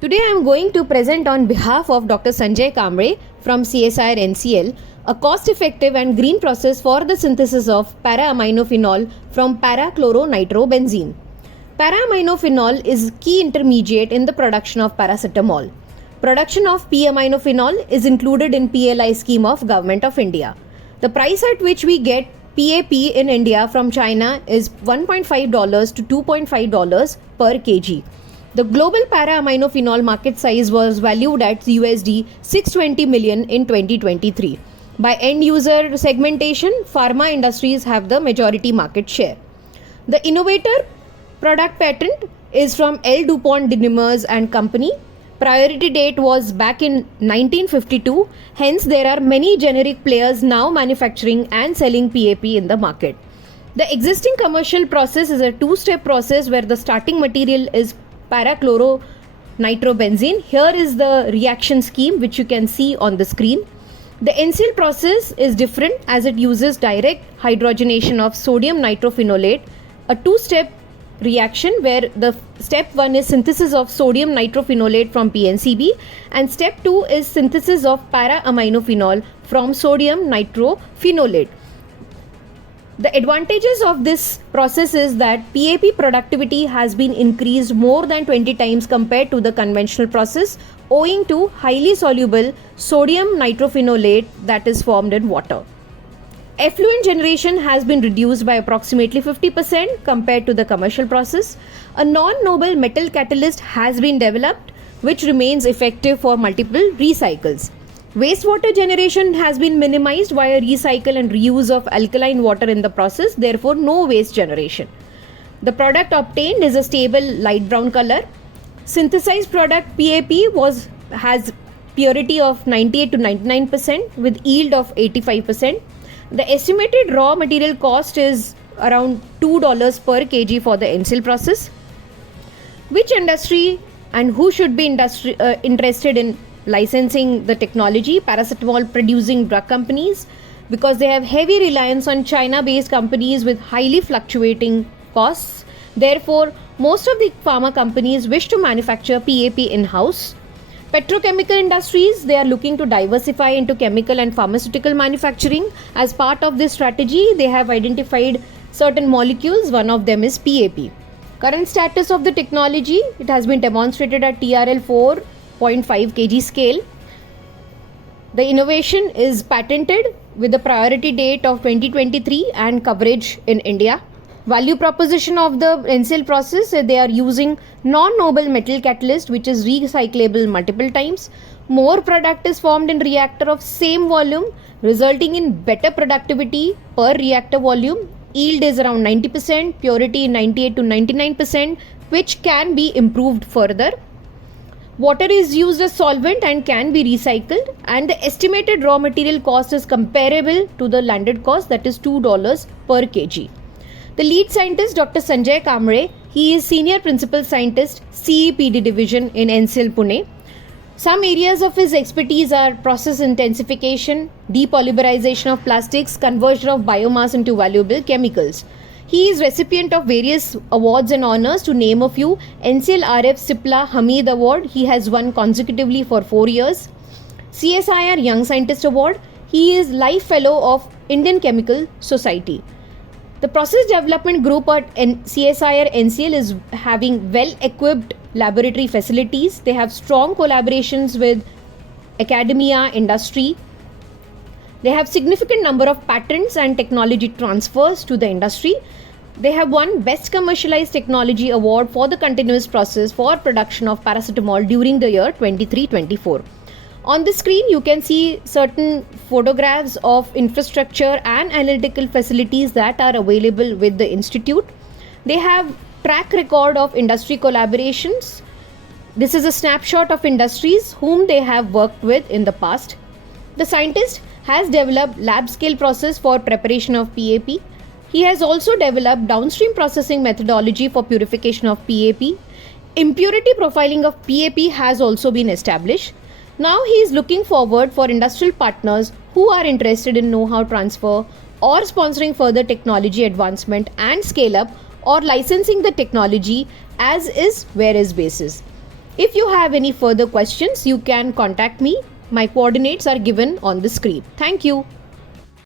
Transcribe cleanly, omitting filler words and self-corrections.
Today I am going to present on behalf of Dr. Sanjay Kamre from CSIR NCL a cost-effective and green process for the synthesis of para-aminophenol from para-chloronitrobenzene. Para-aminophenol is key intermediate in the production of paracetamol. Production of p-aminophenol is included in PLI scheme of Government of India. The price at which we get PAP in India from China is $1.5 to $2.5 per kg. The global para-aminophenol market size was valued at USD 620 million in 2023. By end user segmentation, pharma industries have the majority market share. The innovator product patent is from L. DuPont de Nemours and Company. Priority date was back in 1952. Hence, there are many generic players now manufacturing and selling PAP in the market. The existing commercial process is a two-step process where the starting material is para-chloronitrobenzene. Here is the reaction scheme which you can see on the screen. The NCL process is different as it uses direct hydrogenation of sodium nitrophenolate, a two-step reaction where the step 1 is synthesis of sodium nitrophenolate from PNCB and step 2 is synthesis of para-aminophenol from sodium nitrophenolate. The advantages of this process is that PAP productivity has been increased more than 20 times compared to the conventional process owing to highly soluble sodium nitrophenolate that is formed in water. Effluent generation has been reduced by approximately 50% compared to the commercial process. A non-noble metal catalyst has been developed which remains effective for multiple recycles. Wastewater generation has been minimized via recycle and reuse of alkaline water in the process, therefore no waste generation. The product obtained is a stable light brown color. Synthesized product PAP has purity of 98 to 99% with yield of 85%. The estimated raw material cost is around $2 per kg for the NCL process. Which industry and who should be interested in licensing the technology? Paracetamol producing drug companies, because they have heavy reliance on China based companies with highly fluctuating costs. Therefore, most of the pharma companies wish to manufacture PAP in-house. Petrochemical industries, they are looking to diversify into chemical and pharmaceutical manufacturing. As part of this strategy, they have identified certain molecules. One of them is PAP. Current status of the technology, it has been demonstrated at TRL 4.5 kg scale. The innovation is patented with the priority date of 2023 and coverage in India. Value proposition of the NCL process, they are using non-noble metal catalyst which is recyclable multiple times. More product is formed in reactor of same volume, resulting in better productivity per reactor volume. Yield is around 90%, purity 98 to 99%, which can be improved further. Water is used as solvent and can be recycled, and the estimated raw material cost is comparable to the landed cost, that is $2 per kg. The lead scientist, Dr. Sanjay Kamre, he is Senior Principal Scientist, CEPD Division in NCL Pune. Some areas of his expertise are process intensification, depolymerization of plastics, conversion of biomass into valuable chemicals. He is recipient of various awards and honors, to name a few. NCL RF Sipla Hamid Award, he has won consecutively for 4 years. CSIR Young Scientist Award, he is Life Fellow of Indian Chemical Society. The process development group at CSIR NCL is having well-equipped laboratory facilities. They have strong collaborations with academia, industry. They have significant number of patents and technology transfers to the industry. They have won Best Commercialized Technology Award for the continuous process for production of paracetamol during the year 23-24. On the screen, you can see certain photographs of infrastructure and analytical facilities that are available with the institute. They have track record of industry collaborations. This is a snapshot of industries whom they have worked with in the past. The scientist has developed lab scale process for preparation of PAP. He has also developed downstream processing methodology for purification of PAP. Impurity profiling of PAP has also been established. Now he is looking forward for industrial partners who are interested in know-how transfer or sponsoring further technology advancement and scale up, or licensing the technology as is where is basis. If you have any further questions, you can contact me. My coordinates are given on the screen. Thank you.